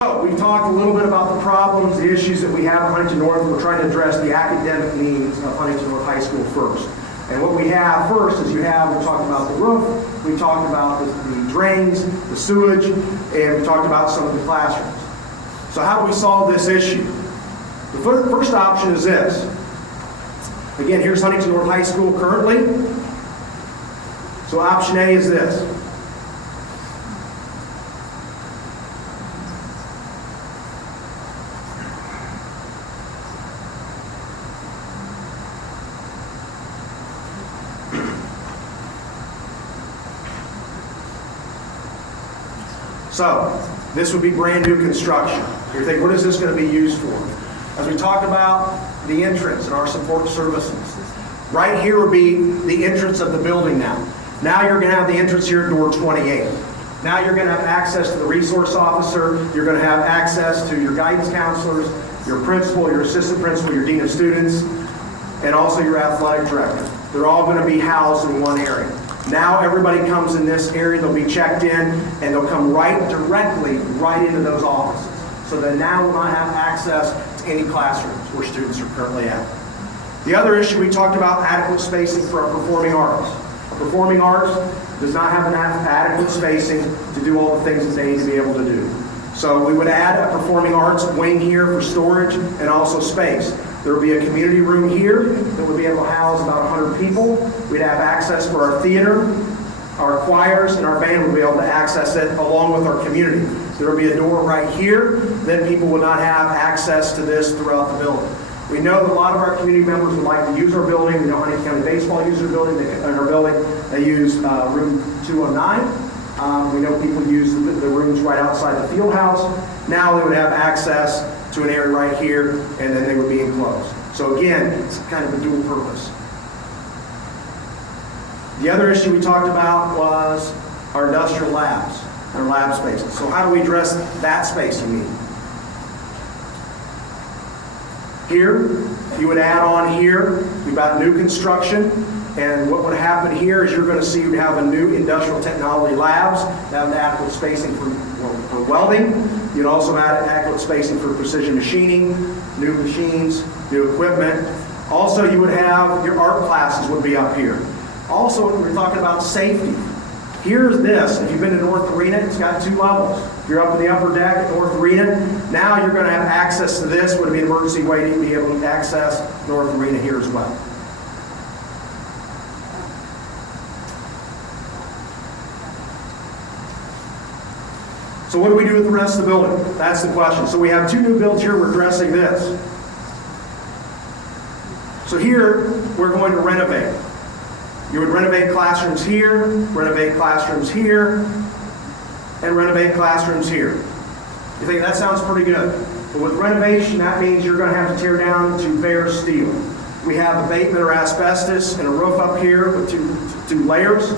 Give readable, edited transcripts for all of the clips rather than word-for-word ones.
So we've talked a little bit about the problems, the issues that we have at Huntington North. We're trying to address the academic needs of Huntington North High School first. And what we have first is we're talking about the roof, we talked about the drains, the sewage, and we talked about some of the classrooms. So how do we solve this issue? The first option is this. Again, here's Huntington North High School currently. So option A is this. So, this would be brand new construction. You're thinking, what is this going to be used for? As we talked about the entrance and our support services, right here would be the entrance of the building now. Now you're going to have the entrance here at door 28. Now you're going to have access to the resource officer, you're going to have access to your guidance counselors, your principal, your assistant principal, your dean of students, and also your athletic director. They're all going to be housed in one area. Now everybody comes in this area, they'll be checked in, and they'll come directly into those offices. So that now we'll not have access to any classrooms where students are currently at. The other issue, we talked about adequate spacing for our performing arts. Our performing arts does not have enough adequate spacing to do all the things that they need to be able to do. So we would add a performing arts wing here for storage and also space. There would be a community room here that would be able to house about 100 people. We'd have access for our theater, our choirs, and our band would be able to access it along with our community. There would be a door right here, then people would not have access to this throughout the building. We know that a lot of our community members would like to use our building. We know Huntington County Baseball uses our building. They use room 209. We know people use the rooms right outside the field house. Now they would have access to an area right here, and then they would be enclosed. So again, it's kind of a dual purpose. The other issue we talked about was our industrial labs, our lab spaces. So how do we address that spacing need? Here, you would add on here, you've got new construction, and what would happen here is you're going to see you have a new industrial technology labs that have adequate spacing for welding. You'd also add adequate spacing for precision machining, new machines, new equipment. Also, you would have your art classes would be up here. Also, we're talking about safety. Here's this. If you've been to North Arena, it's got 2 levels. If you're up in the upper deck at North Arena, now you're going to have access to this. Would be an emergency way to be able to access North Arena here as well. So what do we do with the rest of the building? That's the question. So we have 2 new builds here. We're addressing this. So here, we're going to renovate. You would renovate classrooms here, renovate classrooms here, and renovate classrooms here. You think that sounds pretty good. But with renovation, that means you're going to have to tear down to bare steel. We have abatement or asbestos and a roof up here with two layers.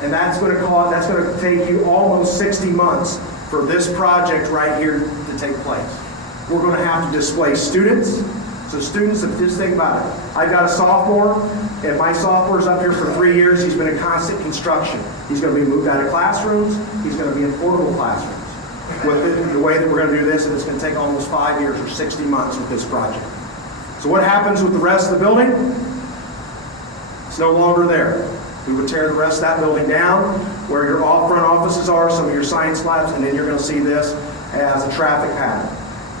And that's going to take you almost 60 months for this project right here to take place. We're going to have to displace students. So students, just think about it. I've got a sophomore, and my sophomore's up here for 3 years. He's been in constant construction. He's going to be moved out of classrooms. He's going to be in portable classrooms. With the way that we're going to do this, and it's going to take almost 5 years or 60 months with this project. So what happens with the rest of the building? It's no longer there. We would tear the rest of that building down, where your front offices are, some of your science labs, and then you're going to see this as a traffic pattern.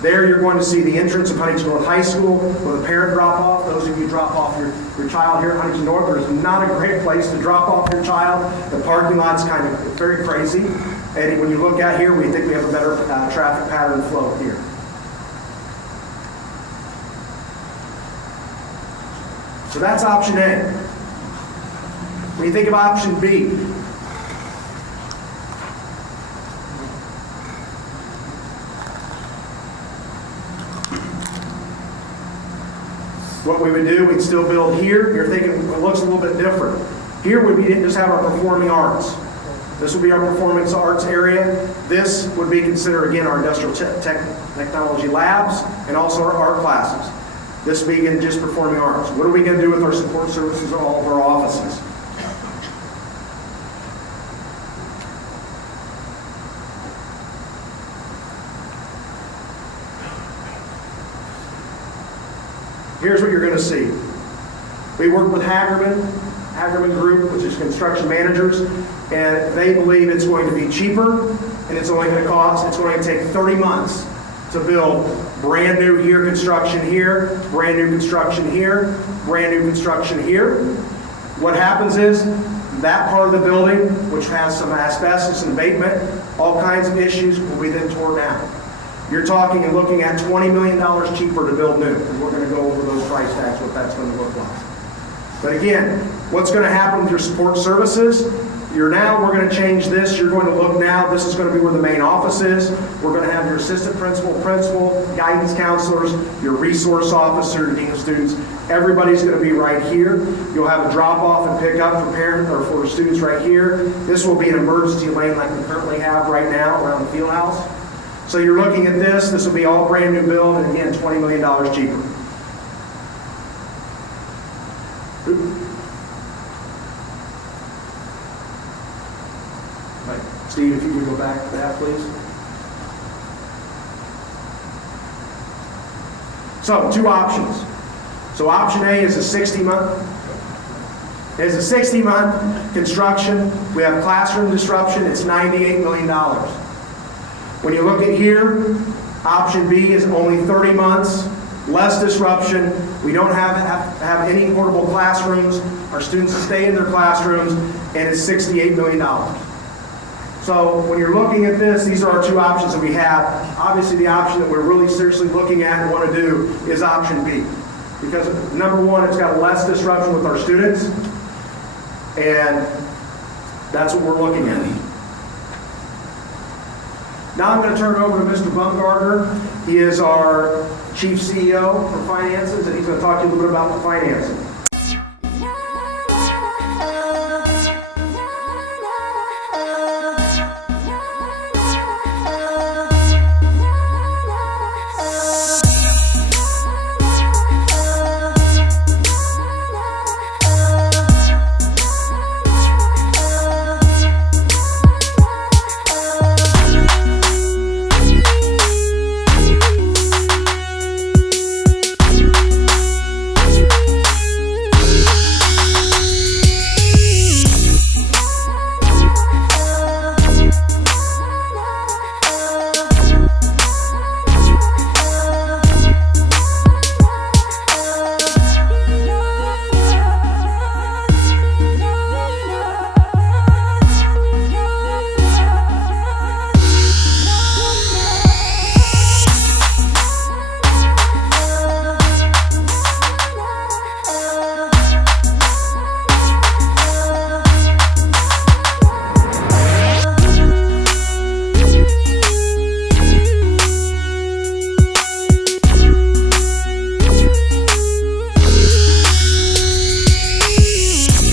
There you're going to see the entrance of Huntington North High School with a parent drop-off. Those of you drop off your child here at Huntington North, there's not a great place to drop off your child. The parking lot's kind of very crazy. And when you look at here, we think we have a better traffic pattern flow here. So that's option A. When you think of option B, what we would do, we'd still build here. You're thinking it looks a little bit different. Here we didn't just have our performing arts. This would be our performance arts area. This would be considered, again, our industrial technology labs and also our art classes. This would be in just performing arts. What are we going to do with our support services in all of our offices? here's what you're going to see. We work with Hagerman Group, which is construction managers, and they believe it's going to be cheaper, and it's going to take 30 months to build brand new here construction here, brand new construction here, brand new construction here. What happens is that part of the building, which has some asbestos and abatement, all kinds of issues, will be then torn down. You're talking and looking at $20 million cheaper to build new, and we're going to go over those price tags, what that's going to look like. But again, what's going to happen with your support services? We're going to change this. You're going to look now, this is going to be where the main office is. We're going to have your assistant principal, guidance counselors, your resource officer, dean of students. Everybody's going to be right here. You'll have a drop off and pick up for parents or for students right here. This will be an emergency lane like we currently have right now around the field house. So you're looking at this. This will be all brand new build, and again, $20 million cheaper. Steve, if you would go back to that, please. So, two options. So option A is a 60-month. It's a 60-month construction. We have classroom disruption. It's $98 million. When you look at here, option B is only 30 months, less disruption. We don't have any portable classrooms. Our students stay in their classrooms, and it's $68 million. So when you're looking at this, these are our two options that we have. Obviously, the option that we're really seriously looking at and want to do is option B. Because number one, it's got less disruption with our students, and that's what we're looking at. Now I'm going to turn it over to Mr. Bumgardner. He is our Chief CEO for Finances, and he's going to talk to you a little bit about the financing.